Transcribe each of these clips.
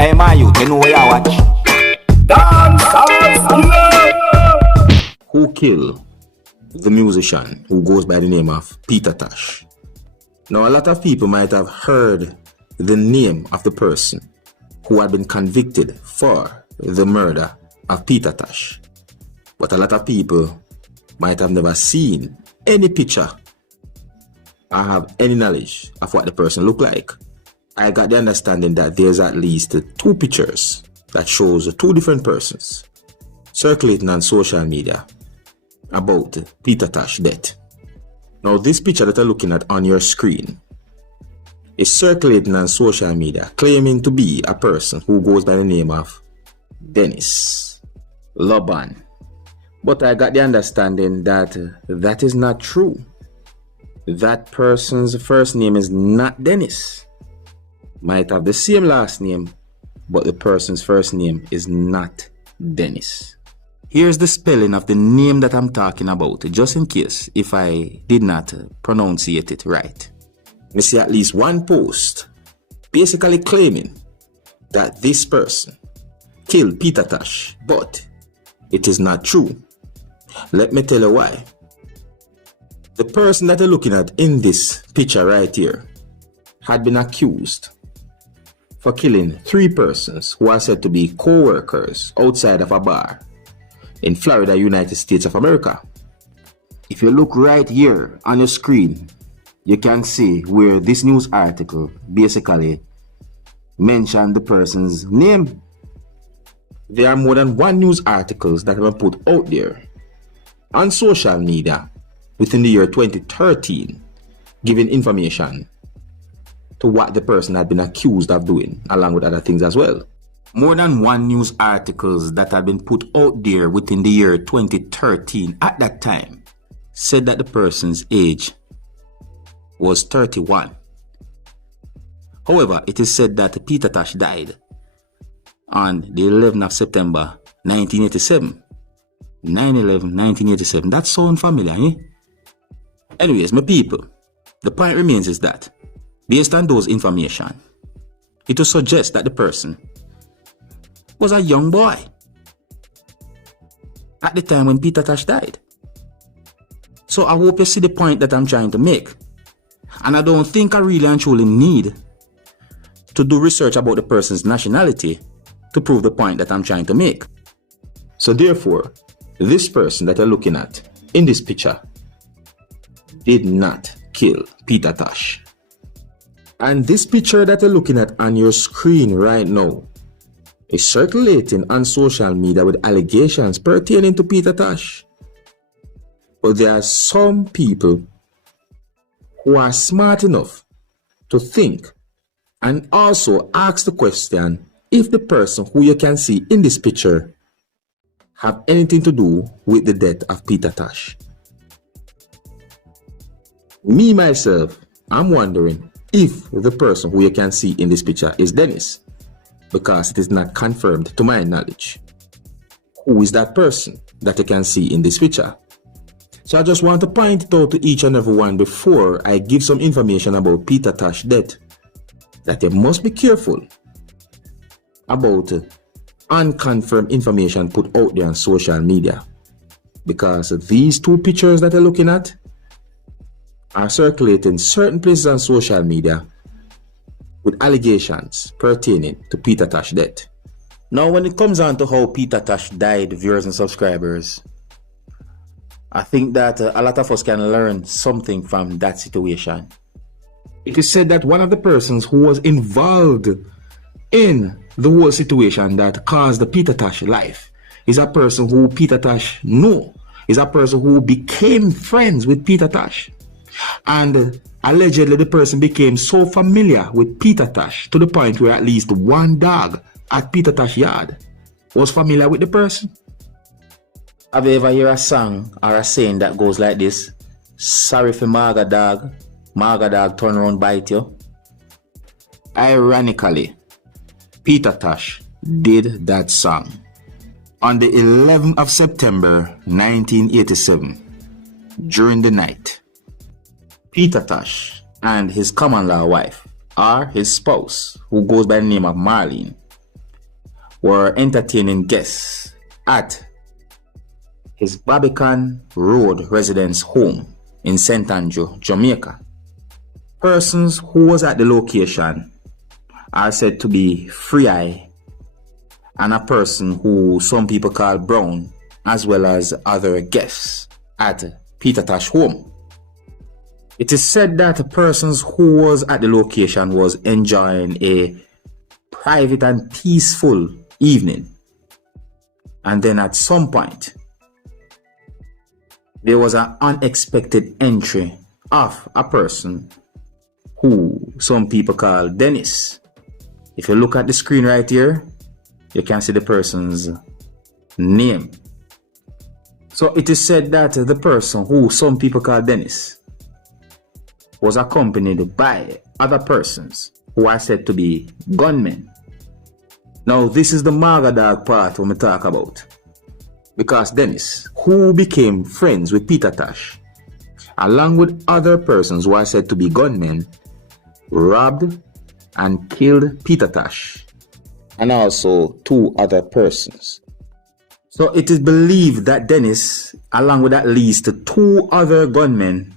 Hey, my youth, you know where you watch? Dancehall skilla. Who killed the musician who goes by the name of Peter Tosh? Now, a lot of people might have heard the name of the person who had been convicted for the murder of Peter Tosh, but a lot of people might have never seen any picture or have any knowledge of what the person looked like. I got the understanding that there's at least 2 pictures that shows 2 different persons circulating on social media about Peter Tosh's death. Now, this picture that you're looking at on your screen is circulating on social media, claiming to be a person who goes by the name of Dennis Loban. But I got the understanding that that is not true. That person's first name is not Dennis. Might have the same last name, but the person's first name is not Dennis. Here's the spelling of the name that I'm talking about, just in case if I did not pronunciate it right. We see at least one post basically claiming that this person killed Peter Tosh, but it is not true. Let me tell you why. The person that you're looking at in this picture right here had been accused for killing 3 persons who are said to be co-workers outside of a bar in Florida, United States of America. If you look right here on your screen, you can see where this news article basically mentioned the person's name. There are more than 1 news articles that have been put out there on social media within the year 2013, giving information to what the person had been accused of doing, along with other things as well. More than 1 news articles that had been put out there within the year 2013 at that time said that the person's age was 31. However, it is said that Peter Tosh died on the 11th of September 1987. 9/11/1987. That sounds familiar, eh? Anyways, my people, the point remains is that based on those information, it will suggest that the person was a young boy at the time when Peter Tosh died. So I hope you see the point that I'm trying to make. And I don't think I really and truly need to do research about the person's nationality to prove the point that I'm trying to make. So therefore, this person that you're looking at in this picture did not kill Peter Tosh. And this picture that you're looking at on your screen right now is circulating on social media with allegations pertaining to Peter Tosh. But there are some people who are smart enough to think and also ask the question if the person who you can see in this picture have anything to do with the death of Peter Tosh. Me, myself, I'm wondering if the person who you can see in this picture is Dennis, because it is not confirmed to my knowledge. Who is that person that you can see in this picture? So I just want to point it out to each and every one before I give some information about Peter Tosh's death, that you must be careful about unconfirmed information put out there on social media, because these 2 pictures that you're looking at are circulating certain places on social media with allegations pertaining to Peter Tosh's death. Now, when it comes on to how Peter Tosh died, viewers and subscribers, I think that a lot of us can learn something from that situation. It is said that one of the persons who was involved in the whole situation that caused the Peter Tosh life is a person who Peter Tosh knew, is a person who became friends with Peter Tosh. And allegedly the person became so familiar with Peter Tosh to the point where at least 1 dog at Peter Tosh's yard was familiar with the person. Have you ever heard a song or a saying that goes like this? Sorry for Marga dog turn around bite you. Ironically, Peter Tosh did that song on the 11th of September 1987 during the night. Peter Tosh and his common law wife, or his spouse, who goes by the name of Marlene, were entertaining guests at his Barbican Road residence home in St. Andrew, Jamaica. Persons who was at the location are said to be Free Eye and a person who some people call Brown, as well as other guests at Peter Tosh home. It is said that the persons who was at the location was enjoying a private and peaceful evening. And then at some point, there was an unexpected entry of a person who some people call Dennis. If you look at the screen right here, you can see the person's name. So it is said that the person who some people call Dennis was accompanied by other persons who are said to be gunmen. Now this is the Maga Dog part when we talk about. Because Dennis, who became friends with Peter Tosh, along with other persons who are said to be gunmen, robbed and killed Peter Tosh and also 2 other persons. So it is believed that Dennis, along with at least 2 other gunmen,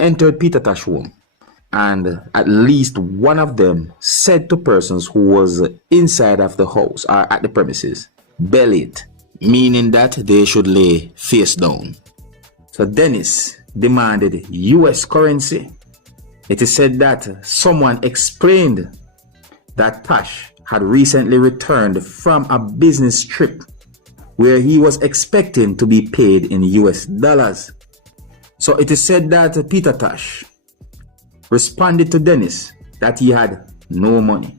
entered Peter Tosh home, and at least one of them said to persons who was inside of the house or at the premises, belly it, meaning that they should lay face down. So Dennis demanded US currency. It is said that someone explained that Tosh had recently returned from a business trip where he was expecting to be paid in US dollars. So it is said that Peter Tosh responded to Dennis that he had no money.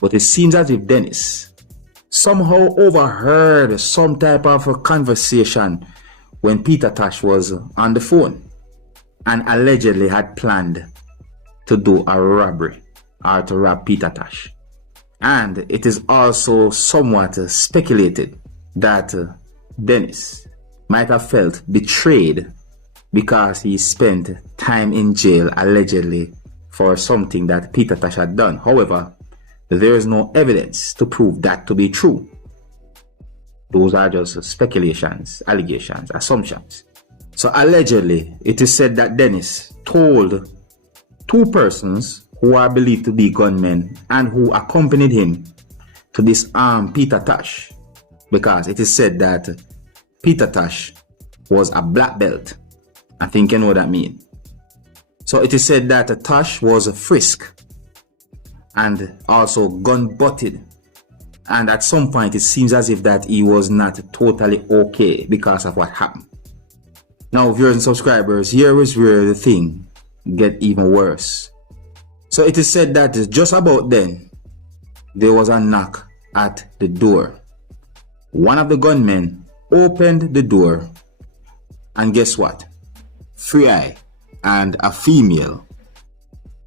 But it seems as if Dennis somehow overheard some type of a conversation when Peter Tosh was on the phone and allegedly had planned to do a robbery or to rob Peter Tosh. And it is also somewhat speculated that Dennis might have felt betrayed because he spent time in jail allegedly for something that Peter Tosh had done. However, there is no evidence to prove that to be true. Those are just speculations, allegations, assumptions. So allegedly, it is said that Dennis told 2 persons who are believed to be gunmen and who accompanied him to disarm Peter Tosh, because it is said that Peter Tosh was a black belt. I think you know what that means. So it is said that Tosh was frisked and also gun-butted, and at some point it seems as if that he was not totally okay because of what happened. Now viewers and subscribers, here is where the thing get even worse. So it is said that just about then, there was a knock at the door. One of the gunmen opened the door, and guess what? Free Eye and a female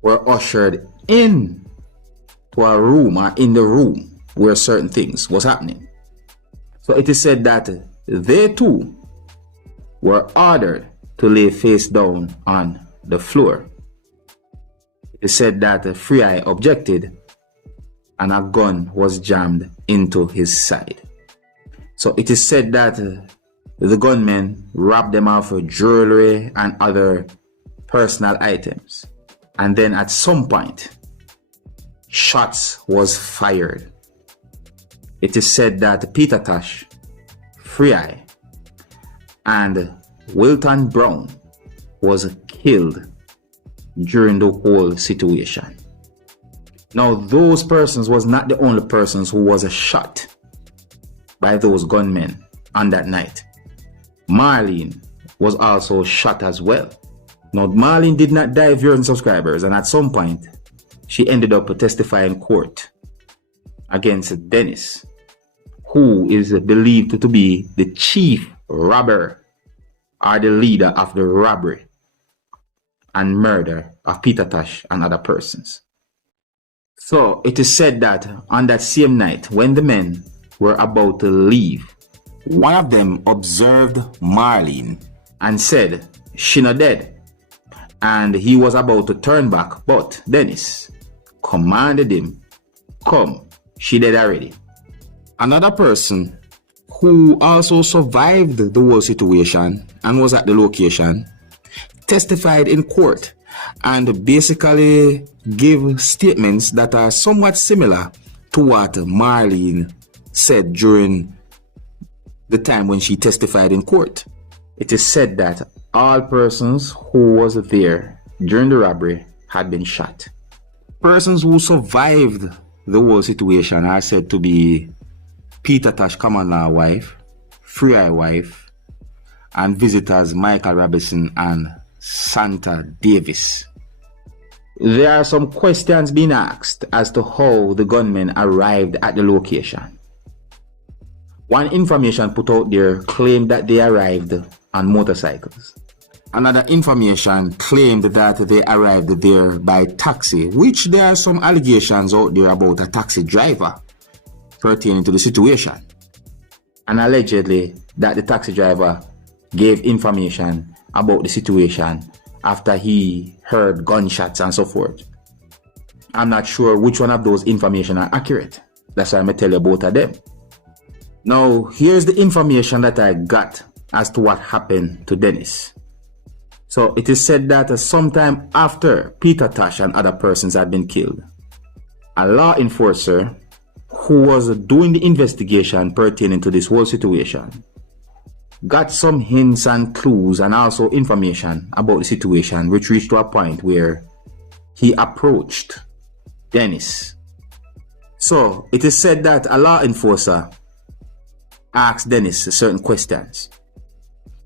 were ushered in to a room, or in the room where certain things was happening. So it is said that they too were ordered to lay face down on the floor. It is said that Free Eye objected and a gun was jammed into his side. So it is said that the gunmen robbed them of jewelry and other personal items. And then at some point, shots was fired. It is said that Peter Tosh, Free Eye, and Wilton Brown was killed during the whole situation. Now, those persons was not the only persons who was shot by those gunmen on that night. Marlene was also shot as well. Now, Marlene did not die, viewers and subscribers, and at some point, she ended up testifying in court against Dennis, who is believed to be the chief robber or the leader of the robbery and murder of Peter Tosh and other persons. So it is said that on that same night, when the men were about to leave, one of them observed Marlene and said, "She not dead." And he was about to turn back, but Dennis commanded him, "Come, she dead already. Another person who also survived the whole situation and was at the location testified in court and basically gave statements that are somewhat similar to what Marlene said during the time when she testified in court. It is said that all persons who was there during the robbery had been shot. Persons who survived the whole situation are said to be Peter Tosh common law wife, Free Eye wife, and visitors Michael Robinson and Santa Davis. There are some questions being asked as to how the gunmen arrived at the location. One information put out there claimed that they arrived on motorcycles. Another information claimed that they arrived there by taxi, which there are some allegations out there about a taxi driver pertaining to the situation. And allegedly that the taxi driver gave information about the situation after he heard gunshots and so forth. I'm not sure which one of those information are accurate. That's why I'm going to tell you both of them. Now, here's the information that I got as to what happened to Dennis. So it is said that sometime after Peter Tosh and other persons had been killed, a law enforcer who was doing the investigation pertaining to this whole situation got some hints and clues and also information about the situation, which reached to a point where he approached Dennis. So it is said that a law enforcer asked Dennis certain questions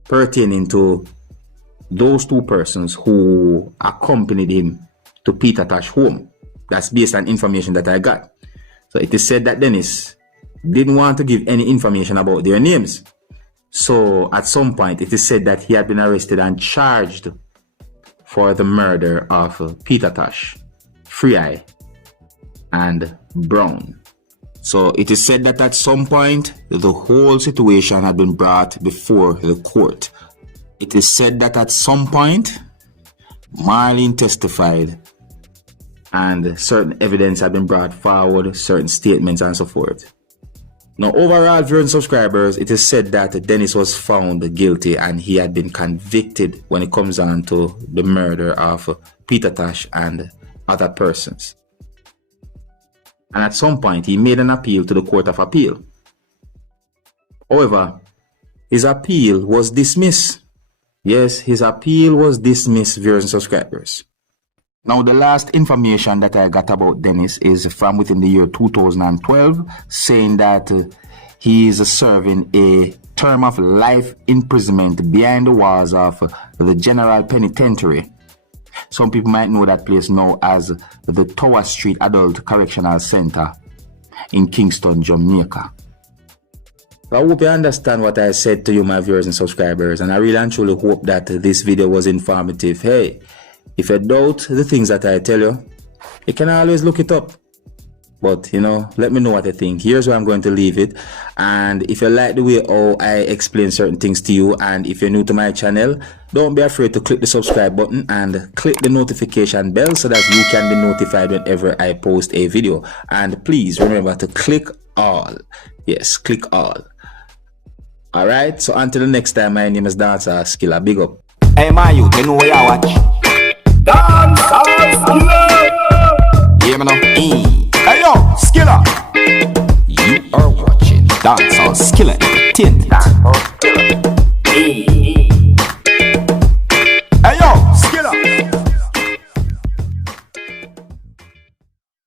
pertaining to those two persons who accompanied him to Peter Tosh's home. That's based on information that I got. So it is said that Dennis didn't want to give any information about their names. So at some point it is said that he had been arrested and charged for the murder of Peter Tosh, Free Eye, and Brown. So it is said that at some point the whole situation had been brought before the court. It is said that at some point Marlene testified and certain evidence had been brought forward, certain statements and so forth. Now overall, viewers and subscribers, it is said that Dennis was found guilty and he had been convicted when it comes on to the murder of Peter Tosh and other persons. And at some point he made an appeal to the Court of Appeal. However, his appeal was dismissed. Yes, his appeal was dismissed, viewers and subscribers. Now, the last information that I got about Dennis is from within the year 2012, saying that he is serving a term of life imprisonment behind the walls of the General Penitentiary. Some people might know that place now as the Tower Street Adult Correctional Center in Kingston, Jamaica. I hope you understand what I said to you, my viewers and subscribers, and I really and truly hope that this video was informative. Hey, if you doubt the things that I tell you, you can always look it up. But, let me know what you think. Here's where I'm going to leave it. And if you like the way how I explain certain things to you, and if you're new to my channel, don't be afraid to click the subscribe button and click the notification bell so that you can be notified whenever I post a video. And please remember to click all. Yes, click all. Alright, so until the next time, my name is Dancehall Skilla. Big up. Hey, my youth, you know where you watch? Dancehall Skilla. Yeah, man. Hey, yo, Skilla. You are watching Dancehall Skilla Entertainment.